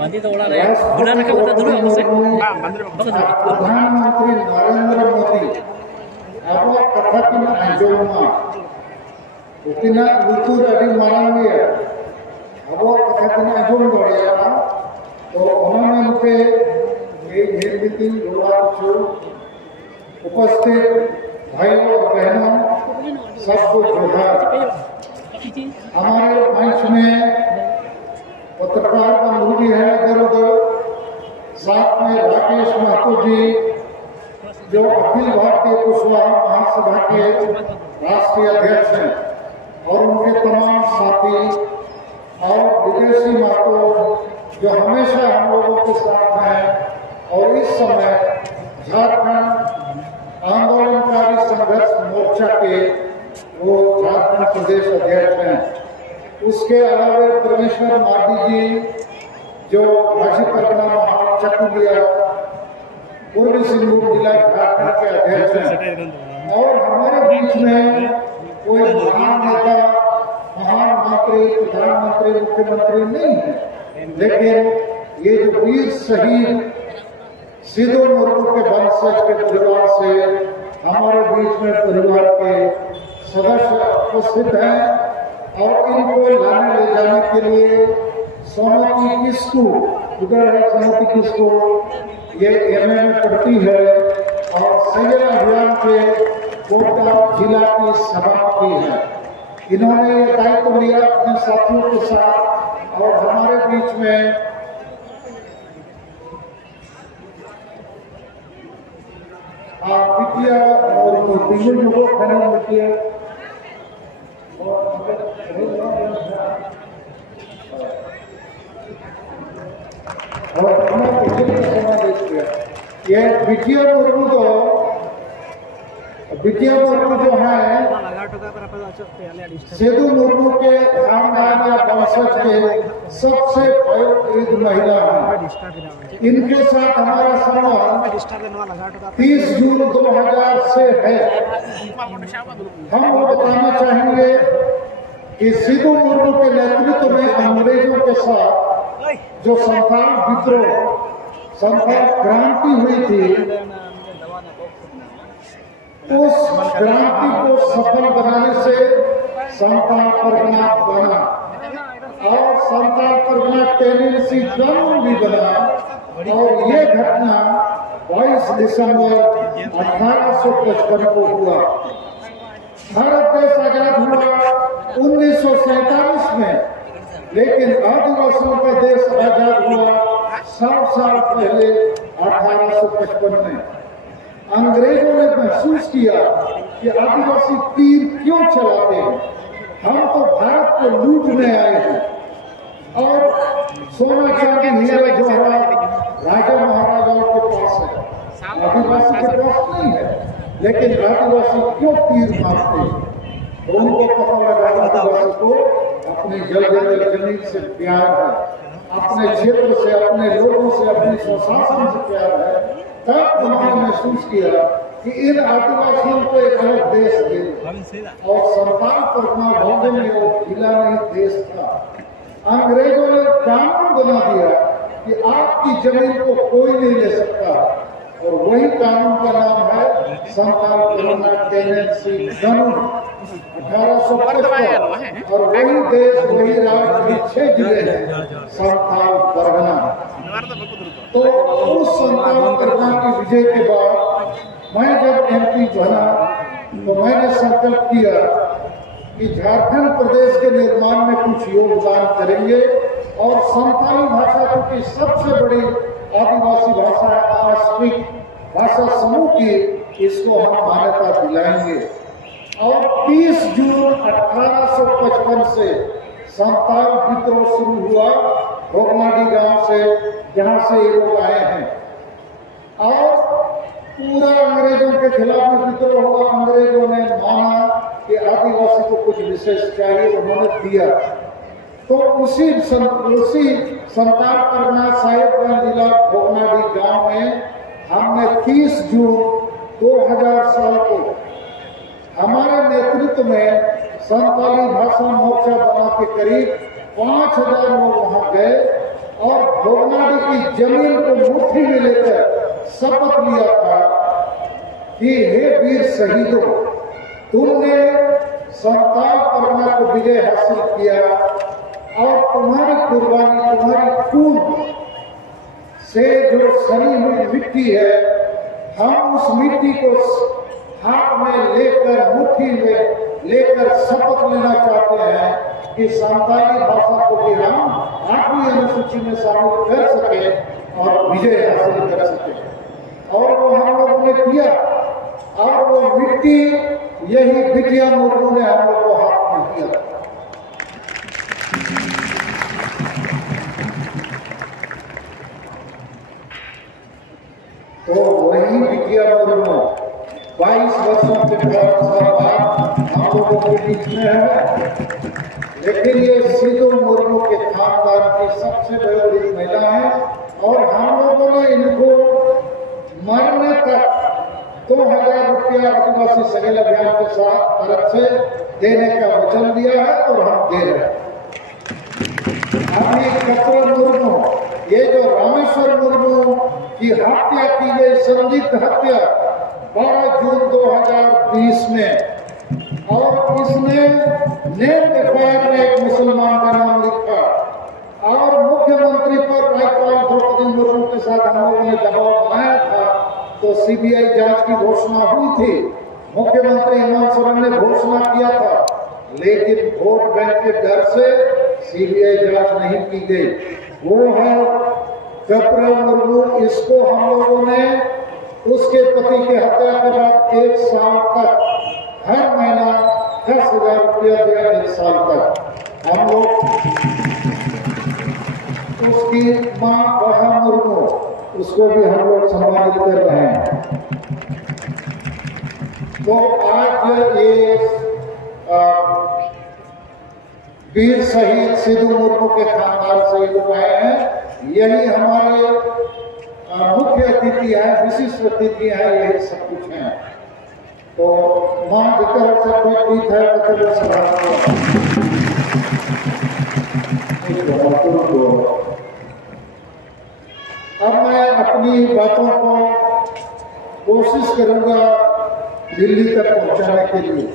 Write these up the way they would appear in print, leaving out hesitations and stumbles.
प्रधानमंत्री नरेंद्र मोदी अब कथा की आंजोमा उतना लुतुर अभी मारांगे अब कथा की आंजोम बढ़िया तो उन्होंने उनके एक निर्मित लोग उपस्थित भाइयों और बहनों सबको जोड़ा। हमारे मंच में पत्रकार बंधु भी है इधर उधर, साथ में राकेश महतो जी जो अखिल भारतीय कुशवाहा महासभा के राष्ट्रीय अध्यक्ष हैं और उनके तमाम साथी और विदेशी महतो जो हमेशा हम लोगों के साथ हैं और इस समय झारखंड आंदोलनकारी संघर्ष मोर्चा के वो झारखंड प्रदेश अध्यक्ष हैं। उसके अलावा परमेश्वर मार्डी जी जो राशि परगना महाचक्रिया पूर्वी सिंहभूम जिला झारखंड के अध्यक्ष हैं और हमारे बीच में कोई महान नेता, महान मंत्री, प्रधानमंत्री, मुख्यमंत्री नहीं है, लेकिन ये जो वीर शहीद सिद्धू मुर्मू के वंशज के परिवार से हमारे बीच में परिवार के सदस्य उपस्थित हैं और इनको लाने ले जाने के लिए सोनोती किस्कू उधर है, सोनोती किस्कू ये एमए में पढ़ती है और सैयद अभियान के कोटा जिला की सभापति है। इन्होंने ये दायित्व लिया अपने साथियों के साथ और हमारे बीच में बिटिया और तीनों लोगों खड़े होती है और ये बिटिया मुर्मू जो है सिद्धू मुर्मू के खानदान या वंशज के सबसे वयोवृद्ध महिला है। इनके साथ हमारा संबंध 30 जून 2000 से है। हम वो बताना चाहेंगे कि सिद्धू मुर्मू के नेतृत्व में अंग्रेजों के साथ जो संथाल विद्रोह, संथाल क्रांति हुई थी, उस क्रांति को सफल बनाने से संथाल परगना बना और संथाल परगना टेनेंसी जन्म भी बना और ये घटना 22 दिसंबर 1855 को हुआ। भारत देश आजाद हुआ 1947 में, लेकिन आदिवासियों का देश आजाद हुआ 100 साल पहले 1855 में। अंग्रेजों ने महसूस किया कि आदिवासी तीर क्यों चलाते हैं, हम तो भारत को लूटने आए हैं और सोना चांदी हीरा जवाहरात राजा महाराजाओं के पास है, आदिवासी के पास नहीं है। लेकिन आदिवासी क्यों तीर मारते हैं? तो उनको पता लगा आदिवासी को अपनी जल जमीन से प्यार है, अपने क्षेत्र से, अपने लोगों से, अपने स्वशासन से प्यार है। तब उन्होंने महसूस किया कि इन आदिवासियों को एक अलग देश दे और संथाल परगना भौगोल में वो जिला नहीं देश था। अंग्रेजों ने कानून बना दिया कि आपकी जमीन को कोई नहीं ले सकता और वही कानून का नाम है संथाल परगना टेनेंसी कानून 1855 और वही देश, वही राज्य, 6 जिले हैं संथाल परगना। तो उस संथाल परगना की विजय के बाद मैं जब MP बना तो मैंने संकल्प किया कि झारखंड प्रदेश के निर्माण में कुछ योगदान करेंगे और संथाली भाषा की सबसे बड़ी आदिवासी भाषा है, आवास्विक भाषा समूह की, इसको हम मान्यता दिलाएंगे। और 30 जून 1855 से संथाल विद्रोह शुरू हुआ भोगमाडी गांव से, जहां से ये लोग आए हैं और पूरा अंग्रेजों के खिलाफ विद्रोह हुआ। अंग्रेजों ने माना कि आदिवासी को कुछ विशेष चाहिए, उन्होंने दिया। तो उसी संथाल परगना साहिबगंज जिला भोगनाडी गांव में हमने 30 जून 2000 साल को हमारे नेतृत्व में संथाली भाषा मोर्चा बना के करीब 5000 लोग वहां गए और भोगनाडी की जमीन को मुट्ठी में लेकर शपथ लिया था कि हे वीर शहीदों, तुमने संताल परगना को विजय हासिल किया और तुम्हारी कुर्बानी, तुम्हारी खून से जो सनी हुई मिट्टी है, हम उस मिट्टी को हाथ में लेकर, मुट्ठी में लेकर शपथ लेना चाहते हैं कि संताली भाषा को भी हम 8वीं अनुसूची में शामिल कर सके और विजय हासिल कर सके। और वो हम लोगों ने किया और वो मिट्टी यही बिटिया मुर्मू ने हम लोग को हाथ में दिया। तो वही बिटिया मुर्मू 22 वर्षों के बाद हम लोगों के बीच में है, लेकिन ये सिद्धू मुर्मू के खानदान की सबसे बड़ी महिला है और हम लोगों ने इनको मरने तक 2000 रुपया आदिवासी सहेल अभियान के साथ तरफ से देने का वचन दिया है और हम दे रहे हैं। अभी कपिल मुर्मू, ये जो रामेश्वर मुर्मू की हत्या की गई, संदिग्ध हत्या 12 जून 2020 में, और इसने नेम एफआईआर में एक मुसलमान का नाम लिखा और मुख्यमंत्री पर राज्यपाल द्रौपदी मुर्मू के साथ हम लोगों ने दबाव बनाया था, तो सीबीआई जांच की घोषणा हुई थी। मुख्यमंत्री हेमंत सोरेन ने घोषणा किया था, लेकिन वोट बैंक के डर से सीबीआई जांच नहीं की गई। वो है कपिल मुर्मू। इसको हम लोगों ने उसके पति के हत्या के बाद 1 साल तक हर महीना 10,000 रुपया दिया। 1 साल तक हम लोग उसकी मां बहा मुर्मू, उसको भी हम लोग सम्मानित कर रहे हैं। तो आज ये वीर शहीद सिद्धू मुर्मू के खानदान से लोग आए हैं। यही हमारे मुख्य अतिथि है, विशिष्ट अतिथि है, यही सब कुछ है। तो मां जितना सब कुछ है अब मैं अपनी बातों को कोशिश करूंगा दिल्ली तक पहुंचाने के लिए,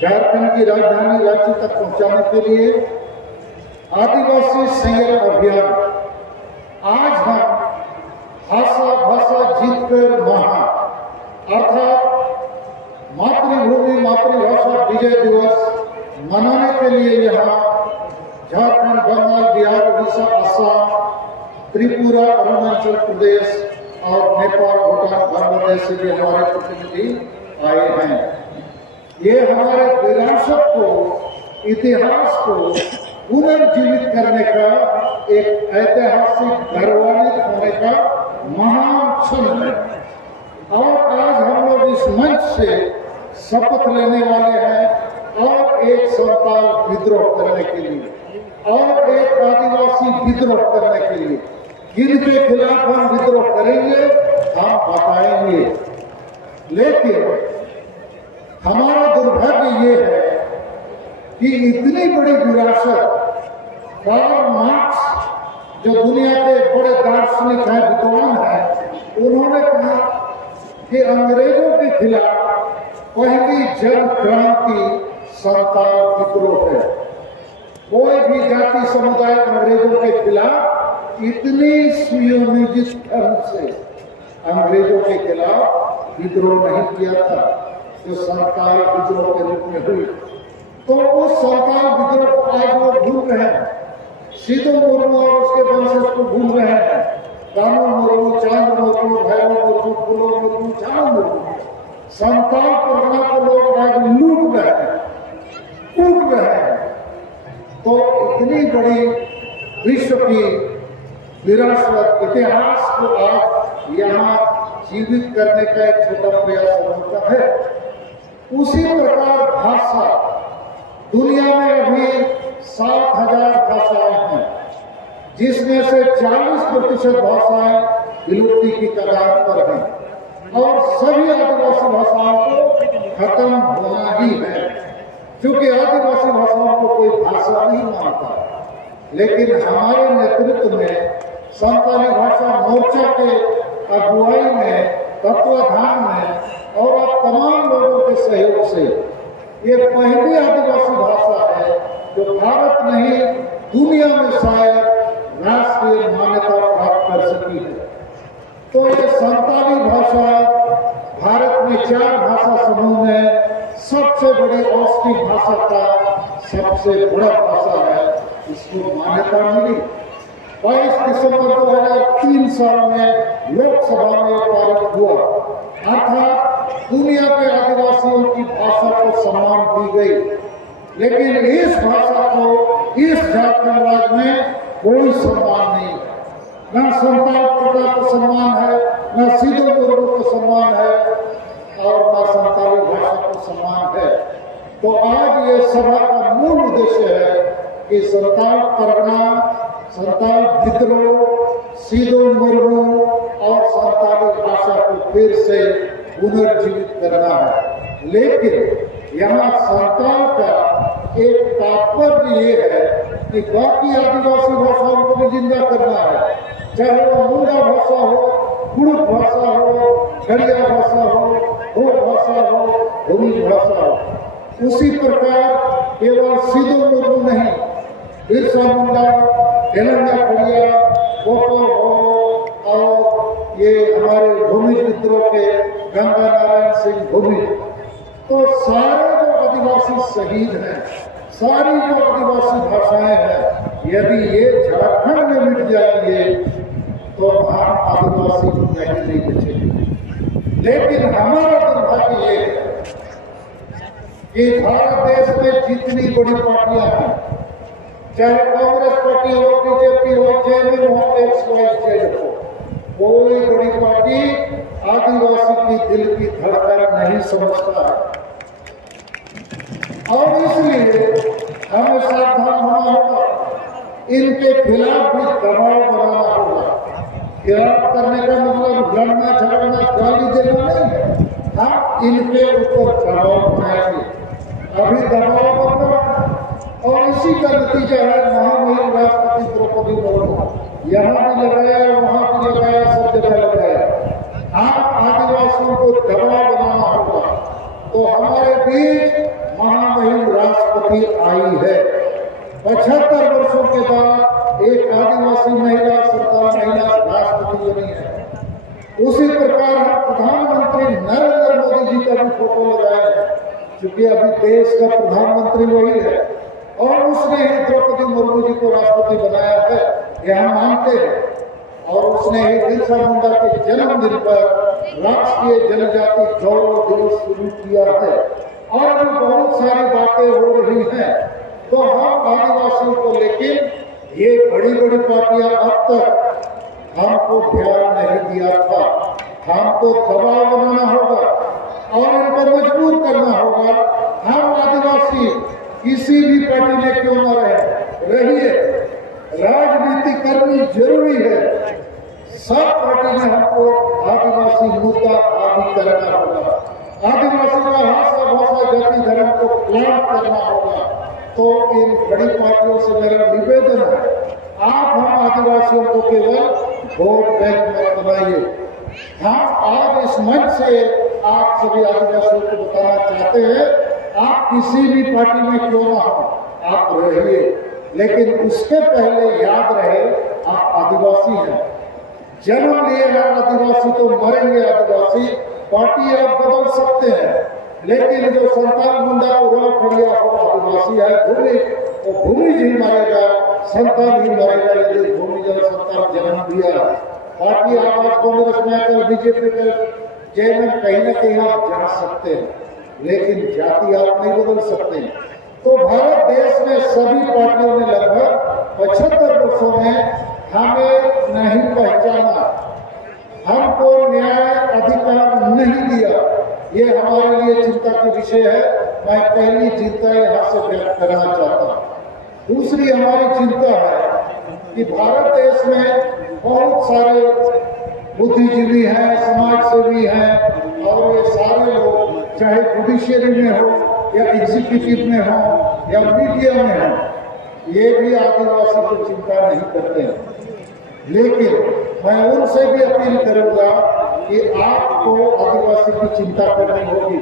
झारखंड की राजधानी रांची तक पहुंचाने के लिए। आदिवासी सैन्य अभियान, आज हम भाषा जीतकर महा अर्थात मातृभूमि मातृभाषा विजय दिवस मनाने के लिए यहाँ झारखंड, बंगाल, बिहार, उड़ीसा, असम, त्रिपुरा, अरुणाचल प्रदेश और नेपाल, भूटान, बांग्लादेश से भी हमारे प्रतिनिधि आए हैं। ये हमारे विरासत को, इतिहास को पुनर्जीवित करने का एक ऐतिहासिक गौरवान्वित होने का महान क्षण है। और आज हम लोग इस मंच से शपथ लेने वाले हैं और एक संताल विद्रोह करने के लिए और एक आदिवासी विद्रोह करने के लिए। जिनके खिलाफ हम विद्रोह करेंगे हम बताएंगे, लेकिन हमारा दुर्भाग्य ये है कि इतनी बड़ी विरासत कार्ल मार्क्स जो दुनिया के बड़े दार्शनिक हैं, विद्वान हैं, उन्होंने कहा कि अंग्रेजों के खिलाफ पहली जन क्रांति संताल विद्रोह है। कोई भी जाति समुदाय अंग्रेजों के खिलाफ इतनी सुयोजित ढंग से अंग्रेजों के खिलाफ विद्रोह नहीं किया था जो संताल विद्रोह के रूप में हुई। तो उस संताल विद्रोह को आज लोग भूल रहे हैं। सिद्धू मुर्मू और उसके वंशज को भूल रहे हैं। कानू मुर्मू, चांद मुर्मू, भैरव मुर्मू, फूलो मुर्मू, चांद मुर्मू, संताल परगना को लोग आज लूट रहे हैं, कूट रहे हैं। तो इतनी बड़ी विश्व की विरासत, इतिहास को आज यहाँ जीवित करने का एक छोटा प्रयास होता है। उसी प्रकार भाषा, दुनिया में अभी 7,000 भाषाएं हैं, जिसमें से 40% भाषाएं विलुप्ति की कगार पर हैं और सभी आदिवासी भाषाओं को खत्म होना ही है, क्योंकि आदिवासी भाषाओं को कोई भाषा नहीं मानता। लेकिन हमारे नेतृत्व में संताली भाषा मोर्चा के अगुवाई में, तत्वाधान में और अब तमाम लोगों के सहयोग से ये पहली आदिवासी भाषा है जो भारत नहीं दुनिया में शायद राष्ट्रीय मान्यता प्राप्त कर सकी है। तो ये संताली भाषा भारत में 4 भाषा समूह में सबसे बड़ी औषधि भाषा का सबसे बड़ा भाषा है, इसको मान्यता मिली। 22 दिसंबर 2003 साल में लोकसभा में पारित हुआ, अर्थात दुनिया के आदिवासियों की भाषा को सम्मान दी गई। लेकिन इस भाषा को इस झारखंड राज्य में कोई सम्मान नहीं है, न संताल प्रजा को सम्मान है, न सीधो मुर्मू को सम्मान है और न संताली भाषा को सम्मान है। तो आज ये सभा का मूल उद्देश्य है कि संताल परगना, संताल विद्रोह, सीधो मुर्मू और संताली भाषा को फिर से पुनर्जीवित करना है। लेकिन यहाँ संताल का एक तात्पर्य ये है कि बाकी आदिवासी भाषाओं को भी जिंदा करना है, चाहे वो मुंडा भाषा हो, कुड़ुक भाषा हो, खड़िया भाषा हो भाषा हो, भूमि भाषा हो। उसी प्रकार केवल सीधो मुर्मू नहीं, बिरसा मुंडा, तेलंगा खड़िया, कोको हो और ये हमारे भूमि विद्रोह के गंगा नारायण सिंह भूमि, तो सारे जो आदिवासी शहीद हैं, सारी जो आदिवासी भाषाएं हैं, यदि ये झारखंड में मिट जाएंगे तो हम आदिवासी कहीं नहीं बचेंगे। लेकिन हमारा दुर्भाग्य ये है कि भारत देश में जितनी बड़ी पार्टियां हैं, चाहे कांग्रेस पार्टी हो, बीजेपी हो, जेएमएम हो, एक्सवाईजेड हो, कोई बड़ी पार्टी आदिवासी की दिल की धड़कन नहीं समझता है। और इसलिए हमें सावधान होना होगा, इनके खिलाफ भी दबाव बनाना होगा। खिलाफ करने का मतलब लड़ना झगड़ना गाली देना नहीं है, हम इनके ऊपर दबाव बनाएंगे। अभी दबाव बनना और इसी का नतीजा है महामहिम राष्ट्रपति द्रौपदी मुर्मू यहाँ भी लगाया, वहाँ भी लगाया, सब जगह लगाया। हम आदिवासियों को दबाव बनाना होगा। तो हमारे बीच महामहिम राष्ट्रपति आई है। 75 वर्षों के बाद एक आदिवासी महिला, संताल महिला राष्ट्रपति बनी है। उसी प्रकार हम प्रधानमंत्री नरेंद्र मोदी जी का भी फोटो लगाए हैं, क्योंकि अभी देश का प्रधानमंत्री वही है और उसने ही द्रौपदी मुर्मू जी को राष्ट्रपति बनाया है, यह हम मानते हैं। और उसने ही बिरसा मुंडा के जन्मदिन पर राष्ट्रीय जनजाति गौरव दिवस शुरू किया है और भी बहुत सारी बातें हो रही हैं। तो हम आदिवासियों को, लेकिन ये बड़ी बड़ी पार्टियां अब तक हमको ध्यान नहीं दिया था। हमको दबाव बनाना होगा और इनको मजबूर करना होगा। हम आदिवासी किसी भी पार्टी में क्यों न रहिए, राजनीति करनी जरूरी है। सब पार्टी में हमको आदिवासी मुद्दा आदि करना होगा, आदिवासी का भाषा भाषा जाति धर्म को प्लान करना होगा। तो इन बड़ी पार्टियों से मेरा निवेदन है, आप हम आदिवासियों को केवल वोट बैंक मत बनाइए। हम आज इस मंच से आप सभी आदिवासियों को बताना चाहते हैं, आप किसी भी पार्टी में क्यों ना हो, आप रहिए, लेकिन उसके पहले याद रहे आप आदिवासी हैं। जन्म लिए हैं आदिवासी तो मरेंगे आदिवासी। पार्टी आप बदल सकते हैं, लेकिन जो संताल मुंडा उराव खड़िया हो आदिवासी है, भूमि वो भूमि ही मरेगा, संताल ही मरेगा। यदि भूमि जब संताल जन्म दिया, पार्टी आप कांग्रेस में आकर बीजेपी कर जेएमएम कहीं ना कहीं आप जा सकते हैं, लेकिन जाति आप नहीं बदल सकते। तो भारत देश में सभी पार्टियों ने लगभग 75 वर्षों में हमें नहीं पहचाना, हमको न्याय अधिकार नहीं दिया। ये हमारे लिए चिंता का विषय है। मैं पहली चिंता यहाँ से व्यक्त करना चाहता हूँ। दूसरी हमारी चिंता है कि भारत देश में बहुत सारे बुद्धिजीवी हैं, समाजसेवी हैं और ये सारे लोग चाहे जुडिशियरी में हो या एग्जीक्यूटिव में हो या मीडिया में हो, ये भी आदिवासी को चिंता नहीं करते हैं। लेकिन मैं उनसे भी अपील करूंगा कि आपको आदिवासी की चिंता करनी होगी,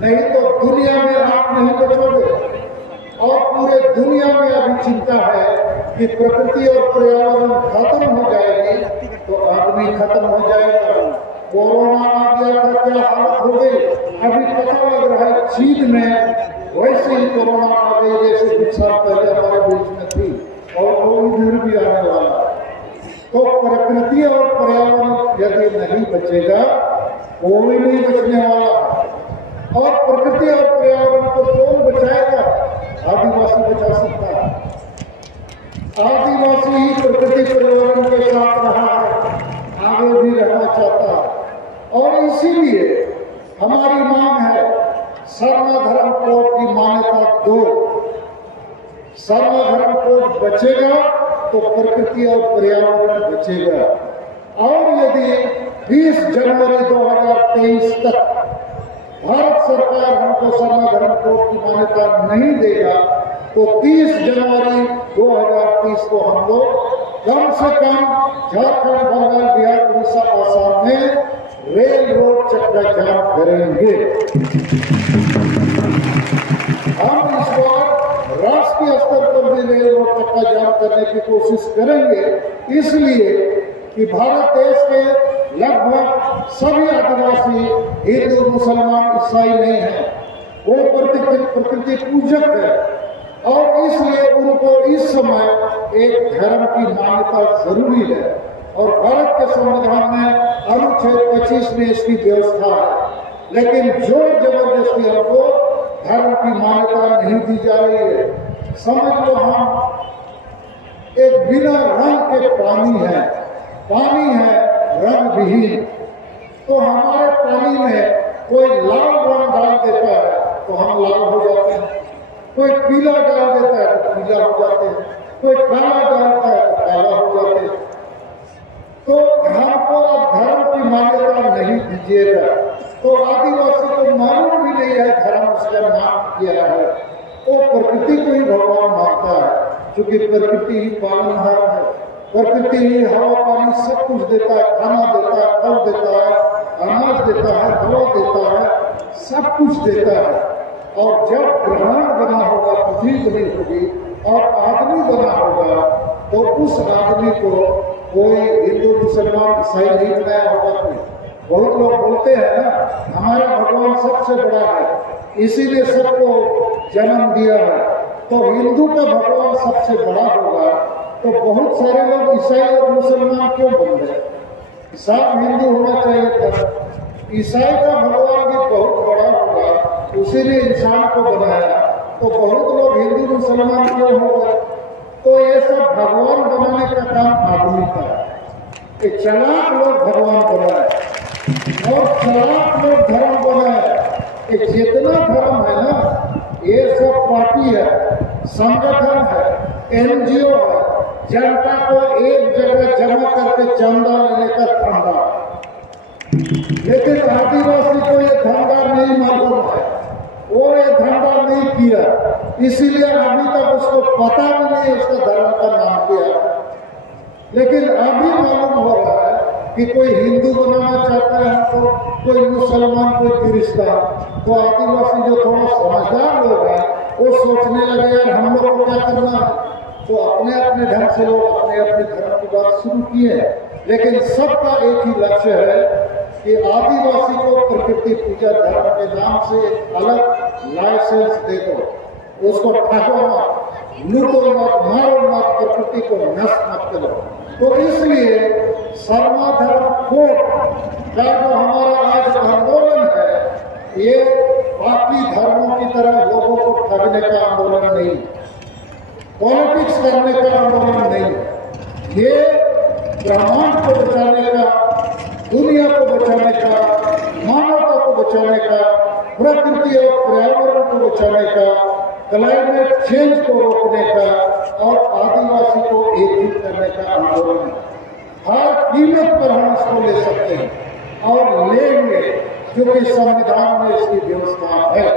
नहीं तो दुनिया में आप नहीं बचोगे। और पूरे दुनिया में अभी चिंता है कि प्रकृति और पर्यावरण खत्म हो जाएगी तो आदमी खत्म हो जाएगा। कोरोना आ गया था, क्या हालत हो गई, अभी पता लग रहा है चीन में वैसे ही कोरोना आ गई जैसे कुछ साल पहले हमारे बीच में थी, और वो इधर भी आने वाला। तो प्रकृति और पर्यावरण यदि नहीं बचेगा कोई नहीं बचने वाला। और प्रकृति और पर्यावरण को कौन बचाएगा? आदिवासी बचा सकता है। आदिवासी ही प्रकृति पर्यावरण के साथ रहा है, आगे भी रहना चाहता है। और इसीलिए हमारी मांग है सर्व धर्म कोड की मान्यता दो। सर्व धर्म कोड बचेगा तो प्रकृति और पर्यावरण बचेगा। और यदि 20 जनवरी 2023 तक भारत सरकार हमको सर्व धर्म कोड की मान्यता नहीं देगा तो 30 जनवरी 2030 को हम लोग कम से कम झारखंड, बंगाल, बिहार, उड़ीसा, आसाम में रेल रोड चक्का जाम करेंगे। हम इस बार राष्ट्रीय स्तर पर भी रेल रोड चक्का जाम करने की कोशिश करेंगे, इसलिए कि भारत देश के लगभग सभी आदिवासी हिंदू, मुसलमान, ईसाई नहीं है, वो प्रकृति पूजक है। और इसलिए उनको इस समय एक धर्म की मान्यता जरूरी है। और भारत के संविधान में अनुच्छेद 25 में इसकी व्यवस्था है, लेकिन जोर जबरदस्ती हमको धर्म की मान्यता नहीं दी जा रही है। समझ लो हम एक बिना रंग के पानी है रंग विहीन। तो हमारे पानी में कोई लाल रंग डाल देता है तो हम लाल हो जाते हैं, कोई पीला डाल देता है तो पीला हो जाते हैं, कोई काला डालता है तो काला हो जाते हैं। तो हमको अब धर्म की मान्यता नहीं दीजिएगा। तो आदिवासी को मालूम भी नहीं है धर्म उसका नाम किया है, वो प्रकृति को ही भगवान मानता है, क्योंकि प्रकृति ही पालनहार है। प्रकृति ही हवा पानी सब कुछ देता है, खाना देता है, फल देता है, अनाज देता है, हवा देता है, सब कुछ देता है। और जब ब्रह्मांड बना होगा, पृथ्वी बनी होगी और आदमी बना होगा तो उस आदमी को कोई हिंदू, मुसलमान, ईसाई नहीं बनाया होगा। बहुत लोग बोलते हैं ना हमारा भगवान सबसे बड़ा है, इसीलिए सबको जन्म दिया है। तो हिंदू का भगवान सबसे बड़ा होगा तो बहुत सारे लोग ईसाई और मुसलमान क्यों बन गए? सब हिंदू होना चाहिए था। ईसाई का भगवान भी बहुत बड़ा होगा, उसी ने इंसान को बनाया, तो बहुत लोग हिंदू मुसलमान क्यों हो गए? तो ये सब भगवान बनाने का काम आदमी का है। चालाक लोग भगवान बनाए और चालाक लोग धर्म बनाए। जितना धर्म है ना ये सब पार्टी है, संगठन है, एनजीओ है, जनता को एक जगह जमा करके चंदा लेने का धंधा। लेकिन आदिवासी को ये धंधा नहीं मालूम है, वो ये धंधा नहीं किया, इसीलिए अभी तक उसको पता भी नहीं उसका धर्म का नाम क्या। लेकिन अभी मालूम हो रहा है कि कोई हिंदू बनाना चाहता है हमको, कोई मुसलमान, कोई क्रिश्चियन। तो आदिवासी जो थोड़ा समझदार लोग हैं वो सोचने लगे यार हम लोग को क्या करना है, तो अपने अपने ढंग से लोग अपने अपने धर्म की बात शुरू किए। लेकिन सबका एक ही लक्ष्य है कि आदिवासी को प्रकृति पूजा धर्म के नाम से अलग लाइसेंस दे दो, उसको ठगो मत, लूटो मत, मारो मत, प्रकृति को नष्ट मत करो। तो इसलिए सर्व धर्म कोड का जो हमारा आज आंदोलन है ये बाकी धर्मों की तरह लोगों को ठगने का आंदोलन नहीं, पॉलिटिक्स करने का आंदोलन नहीं, ये ब्रह्मांड को बचाने का, दुनिया को बचाने का, मानवता को बचाने का, प्रकृति और पर्यावरण को बचाने का, क्लाइमेट चेंज को रोकने का और आदिवासी को एकजुट करने का आंदोलन है। हर कीमत पर हम इसको ले सकते हैं और लेंगे, क्योंकि संविधान में इसकी व्यवस्था है।